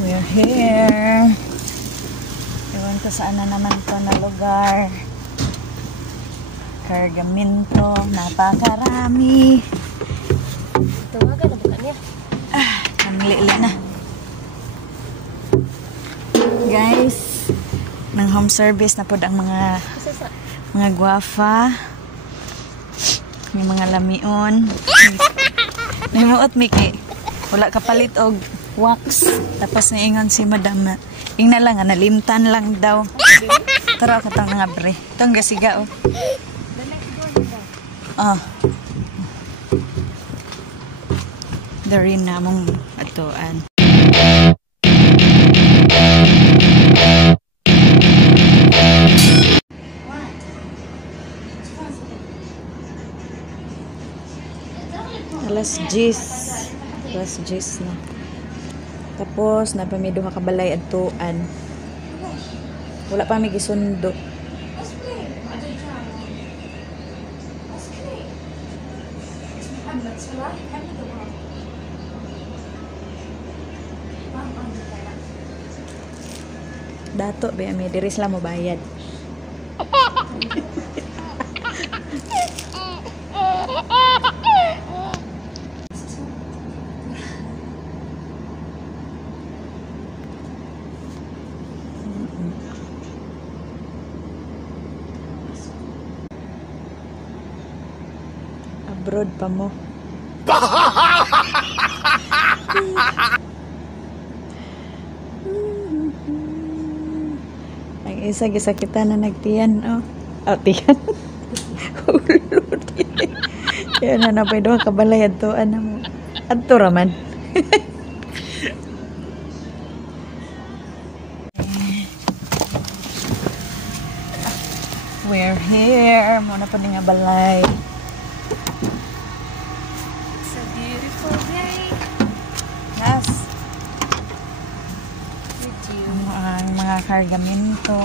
We're here. Ewan ko saan na naman to na lugar. Cargamento. Napakarami. Tawagan na buka niya. Ang lili na. Guys, ng home service na po ang mga guwafa. May mga lamion. Nimuot, Miki. Wala kapalit og wax. Tapos niingon si madam na ingna lang, nalimtan lang daw. Tara ka tang nga bre. Itong gasiga, oh. Oh. Dari na mong atuan. Alas 10 na. Tapos napamido ka kabalay adtuan. Wala pa mi gisundo. Dato ba mi diri sila mo bayad. Abroad pa mo. Ang isa gisakitan na nagtiyan, oh. Oh, tiyan. Hulod. Yan na napay doon kabalay adto mo. Adto raman. We're here. Muna pa nga balay. It's a beautiful day. Yes. With you. Ang mga kargamento,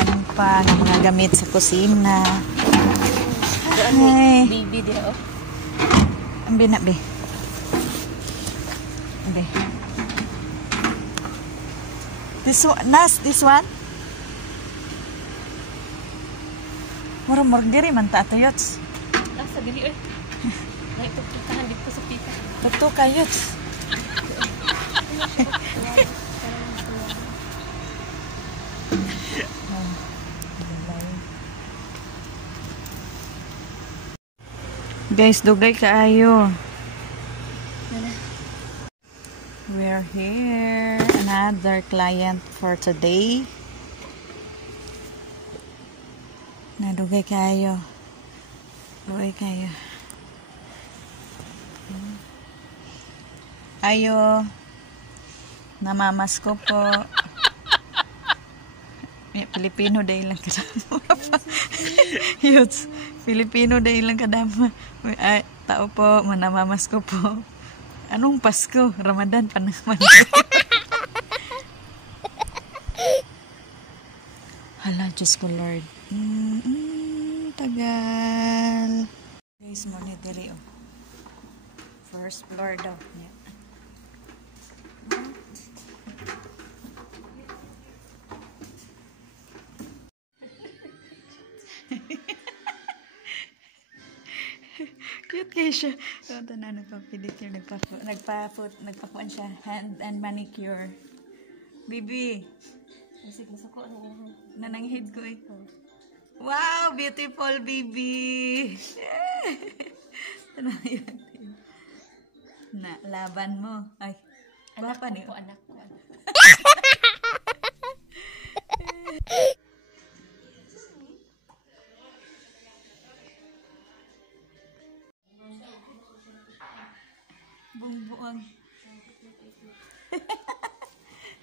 ang pa, ng mga gamit sa kusina. Ay. Baby dia, oh. Ang binabi. Be. This one, this one? Murmur diri man ta ato,yots. Sa dili, eh. Ay, pagpuntahan dito sa pita. Beto kayots. Guys, dugay kaayo. We're here. Another client for today. Nadugay kayo. Dugay kayo. Ayo. Namamas ko po. Filipino day lang kadama. Yuts. Filipino day lang kadama. Ay, tao po, manamamas ko po. Anong Pasko? Ramadan pa naman. Hala, Diyos ko Lord. Tagal. Guys, monetary, oh. First floor daw. Yeah. Cute kayo siya. Ito na, nagpa-pedicure, nagpa-puan siya. Hand and manicure. Bibi. Kasi masako ano. Nananghid ko ito. Wow, beautiful baby. Ito na yun. Na, laban mo. Ay, bapa niyo. Anak ko. Bungbuang.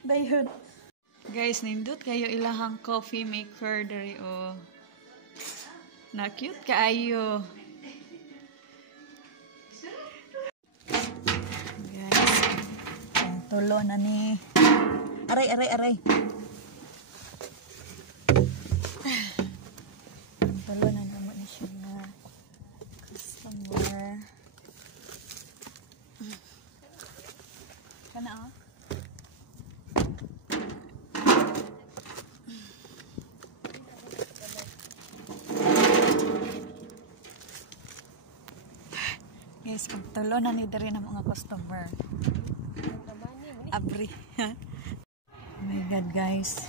Dayod. Guys, nindot kayo ilahang coffee maker dari, oh. Na cute kaayo. Guys, ang tulo na ni. Aray. Ang tulo na naman ni siya na customer. Kana, oh. guys, pagtulo na ni diri ng mga customer. Abri. Oh my God, guys.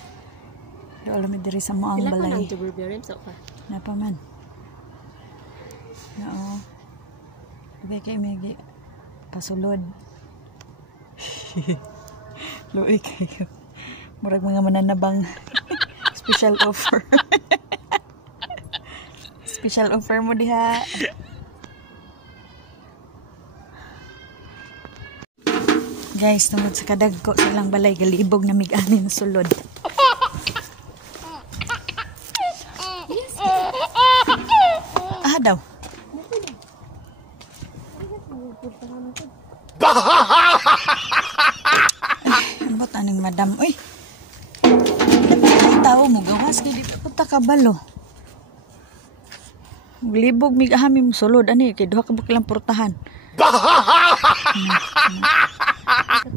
Di alam mi diri sa moang Sila ko balay. nang jubur-birin sa ka. Napa man? Oo. Lugay kay Megi. Pasulod. Luoy kayo. Murag mga mananabang. Special offer. Special offer mo diha. Guys, tungod sa kadagko silang balay galibog na mig-ani na sulod. Daw. Ano ba taning madam? Uy! Ay, tao mo gawas kay di pa ta kabalo. Libog mig ahami mo sulod ani kay duha ka baklang portahan.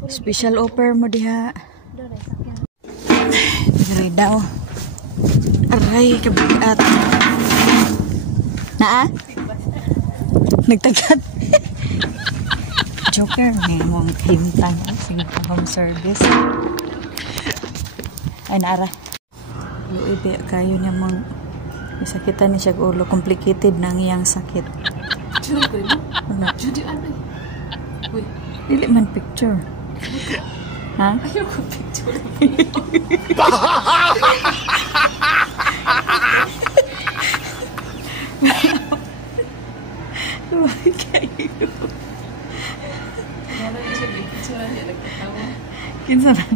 Special offer mo diha. Diri daw. Aray kabigat. Naa? Nagtagat. Joker, may mong himtang. Sige pa home service. Ay, naara. Luibi, kayo niya mong isakitan ni siya ulo. Complicated na iyang sakit. Wala. Dili man picture. Ha? Ayoko picture. Kinsa man?